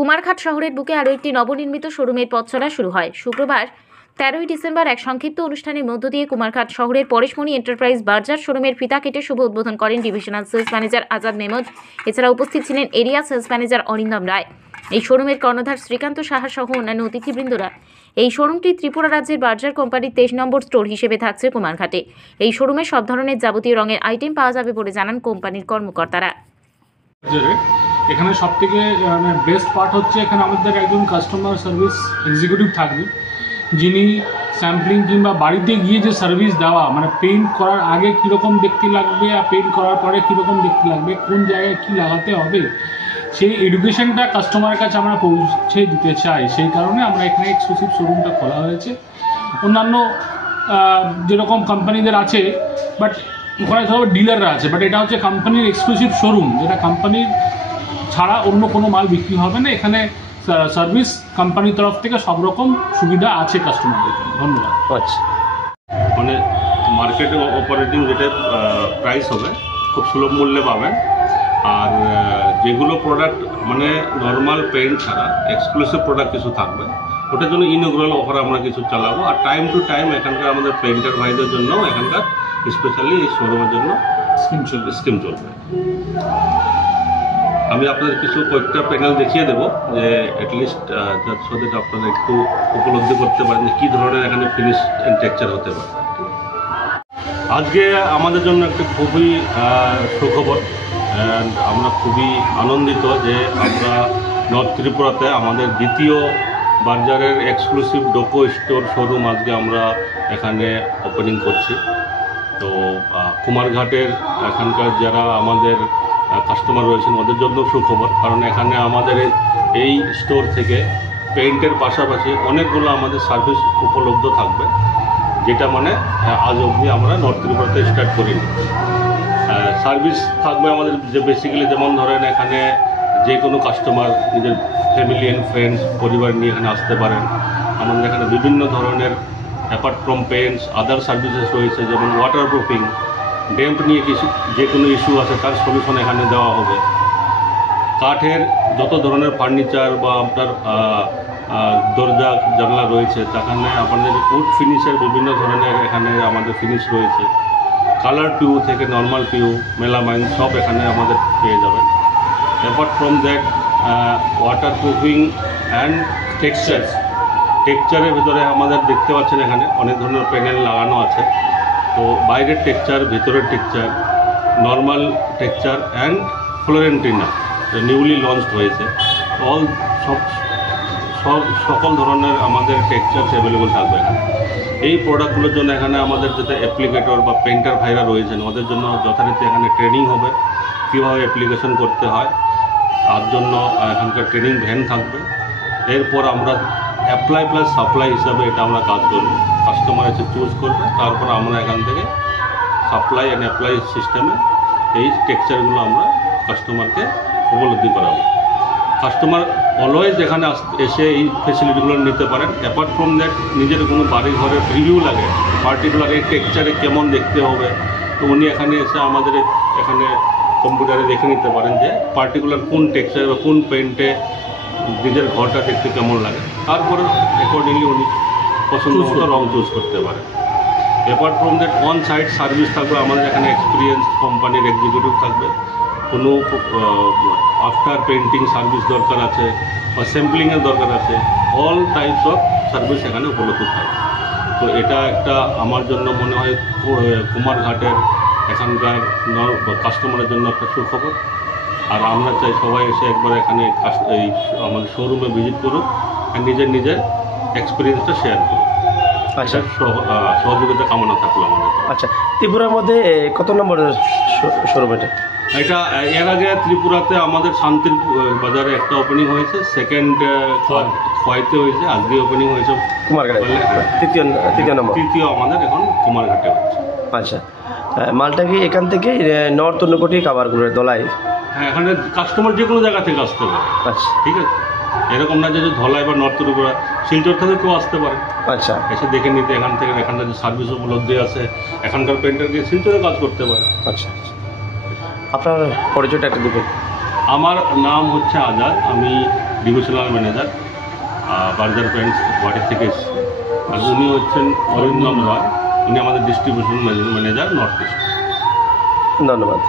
কুমারঘাট শহরের বুকে আরও একটি নবনির্মিত শোরুমের পথ চলা শুরু হয়। শুক্রবার 13ই ডিসেম্বর এক সংক্ষিপ্ত অনুষ্ঠানের মধ্য দিয়ে কুমারঘাট শহরের পরেশমণি এন্টারপ্রাইজ বার্জার শোরুমের ফিতা কেটে শুভ উদ্বোধন করেন divisional sales manager Azad Mehmood. এছাড়া উপস্থিত ছিলেন area sales manager Arindam Roy, এই শোরুমের কর্ণধার শ্রীকান্ত সাহা সহ অন্যান্য অতিথিবৃন্দরা। এই শোরুমটি ত্রিপুরা রাজ্যের বার্জার কোম্পানির 23 নম্বর স্টোর হিসেবে থাকছে কুমারঘাটে। এই শোরুমে সব ধরনের যাবতীয় রঙের আইটেম পাওয়া যাবে বলে জানান কোম্পানির কর্মকর্তারা। এখানে সবথেকে বেস্ট পার্ট হচ্ছে এখানে আমাদের একজন কাস্টমার সার্ভিস এক্সিকিউটিভ থাকবে, যিনি স্যাম্পলিং কিংবা বাড়িতে গিয়ে যে সার্ভিস দেওয়া, মানে পেইন্ট করার আগে কীরকম দেখতে লাগবে আর পেইন্ট করার পরে কীরকম দেখতে লাগবে, কোন জায়গায় কী লাগাতে হবে, সেই এডুকেশনটা কাস্টমারের কাছে আমরা পৌঁছে দিতে চাই। সেই কারণে আমরা এখানে এক্সক্লুসিভ শোরুমটা খোলা হয়েছে। অন্যান্য যেরকম কোম্পানিদের আছে, বাট ওখানে সব ডিলাররা আছে, বাট এটা হচ্ছে কোম্পানির এক্সক্লুসিভ শোরুম, যেটা কোম্পানির ছাড়া অন্য কোনো মাল বিক্রি হবে না। এখানে সার্ভিস কোম্পানির তরফ থেকে সব রকম সুবিধা আছে কাস্টমারদের জন্য। ধন্যবাদ। আচ্ছা, মানে মার্কেটে অপারেটিং যেটা প্রাইস হবে খুব সুলভ মূল্যে পাবেন। আর যেগুলো প্রোডাক্ট মানে নর্মাল পেইন্ট ছাড়া এক্সক্লুসিভ প্রোডাক্ট কিছু থাকবে, ওটার জন্য ইনগ্রাল অফার আমরা কিছু চালাবো। আর টাইম টু টাইম এখানকার আমাদের পেইন্টার ভাইদের জন্য এখানকার স্পেশালি এই শোরুমের জন্য স্কিম চলবে। আমি আপনাদের কয়েকটা প্যানেল দেখিয়ে দেবো, যে অ্যাটলিস্ট যার সাথে আপনারা একটু উপলব্ধি করতে পারেন যে কী ধরনের এখানে ফিনিশ অ্যান্ড টেক্সচার হতে পারে। আজকে আমাদের জন্য একটা খুবই সুখবর, অ্যান্ড আমরা খুবই আনন্দিত যে আমরা নর্থ ত্রিপুরাতে আমাদের দ্বিতীয় বার্জারের এক্সক্লুসিভ ডোকো স্টোর শোরুম আজকে আমরা এখানে ওপেনিং করছি। তো কুমারঘাটের এখানকার যারা আমাদের কাস্টমার রয়েছেন ওদের জন্য সুখবর, কারণ এখানে আমাদের এই স্টোর থেকে পেইন্টের পাশাপাশি অনেকগুলো আমাদের সার্ভিস উপলব্ধ থাকবে, যেটা মানে আজ অবধি আমরা নর্থ ত্রিপুরাতে স্টার্ট করিনি। সার্ভিস থাকবে আমাদের যে বেসিক্যালি যেমন ধরেন এখানে যে কোনো কাস্টমার নিজের ফ্যামিলি অ্যান্ড ফ্রেন্ডস পরিবার নিয়ে এখানে আসতে পারেন। আমাদের এখানে বিভিন্ন ধরনের apart from Paints other services রয়েছে, যেমন ওয়াটার প্রুফিং, ড্যাম্প নিয়ে কিছু যে কোনো ইস্যু আছে তার সলিউশন এখানে দেওয়া হবে। কাঠের যত ধরনের ফার্নিচার বা আপনার দরজা জানলা রয়েছে, সেখানে আমাদের উড ফিনিশের বিভিন্ন ধরনের এখানে আমাদের ফিনিশ রয়েছে। কালার পিউ থেকে নর্মাল পিউ, মেলামাইন সব এখানে আমাদের পেয়ে যাবেন। Apart from that water proofing and টেক্সচারের ভিতরে আমাদের দেখতে পাচ্ছেন এখানে অনেক ধরনের প্যানেল লাগানো আছে। তো বাইরের টেক্সচার, ভেতরের texture, normal texture and Florentina newly launched হয়েছে। সকল ধরনের আমাদের টেক্সচার্স অ্যাভেলেবল থাকবে এখানে। এই প্রোডাক্টগুলোর জন্য এখানে আমাদের যাতে অ্যাপ্লিকেটর বা পেইন্টার ভাইরা রয়েছেন ওদের জন্য যথারীতি এখানে ট্রেনিং হবে, কীভাবে অ্যাপ্লিকেশন করতে হয় তার জন্য এখানকার ট্রেনিং ভ্যান থাকবে। এরপর আমরা অ্যাপ্লাই প্লাস সাপ্লাই হিসাবে এটা আমরা কাজ করব। কাস্টমার এসে চুজ করবে, তারপর আমরা এখান থেকে সাপ্লাই অ্যান্ড অ্যাপ্লাই সিস্টেমে এই টেক্সচারগুলো আমরা কাস্টমারকে উপলব্ধি করাবো। কাস্টমার অলওয়েজ এখানে এসে এই ফেসিলিটিগুলো নিতে পারেন। অ্যাপার্ট ফ্রম দ্যাট নিজের কোনো বাড়ি ঘরের রিভিউ লাগে, পার্টিকুলার এই টেক্সচারে কেমন দেখতে হবে, তো উনি এখানে এসে আমাদের এখানে কম্পিউটারে দেখে নিতে পারেন যে পার্টিকুলার কোন টেক্সচার বা কোন পেইন্টে নিজের ঘরটা দেখতে কেমন লাগে, তারপরে অ্যাকর্ডিংলি উনি পছন্দ মতো রং চুজ করতে পারেন। Apart from that on site service থাকবে, আমাদের এখানে এক্সপিরিয়েন্স কোম্পানির এক্সিকিউটিভ থাকবে। কোনো আফটার পেইন্টিং সার্ভিস দরকার আছে বা স্যাম্পলিংয়ের দরকার আছে, অল টাইপস অফ সার্ভিস এখানে উপলব্ধ থাকবে। তো এটা একটা আমার জন্য মনে হয় কুমারঘাটের এখানকার কাস্টমারের জন্য একটা সুখবর। আর আমরা চাই সবাই এসে একবার এখানে এই আমাদের শোরুমে ভিজিট করুক আর নিজের এক্সপিরিয়েন্সটা শেয়ার করুক। আচ্ছা, সহযোগিতা কামনা থাকলো আমাদের। আচ্ছা, ত্রিপুরার মধ্যে কত নম্বরের শোরুম এটা? এটা এর আগে ত্রিপুরাতে আমাদের শান্তির বাজারে একটা ওপেনিং হয়েছে, সেকেন্ড খোয়াইতে হয়েছে, আজকে ওপেনিং হয়েছে কুমারঘাটে, তৃতীয় নম্বর। তৃতীয় আমাদের এখন কুমারঘাটে হচ্ছে। আচ্ছা, মালটা কি এখান থেকে নর্থ ঊনকোটি কাভারগুলো দলাই? হ্যাঁ, এখানে কাস্টমার যে কোনো জায়গা থেকে আসতে পারে। আচ্ছা, ঠিক আছে, এরকম না যে ধলাই বা নর্থ ত্রিপুরা, শিলচর থেকে কেউ আসতে পারে। আচ্ছা, এসে দেখে নিতে এখানকার যে সার্ভিস উপলব্ধি আছে, এখানকার পেন্টারকে শিলচরে কাজ করতে পারে। আচ্ছা, আপনার পরিচয়টা একটু দেবেন? আমার নাম হচ্ছে আজাদ, আমি divisional manager, Berger paints Guwahati থেকে এসেছে। আর উনি হচ্ছেন অরিন্দম রয়, উনি আমাদের ডিস্ট্রিবিউশন ম্যানেজার নর্থ ইস্ট। ধন্যবাদ।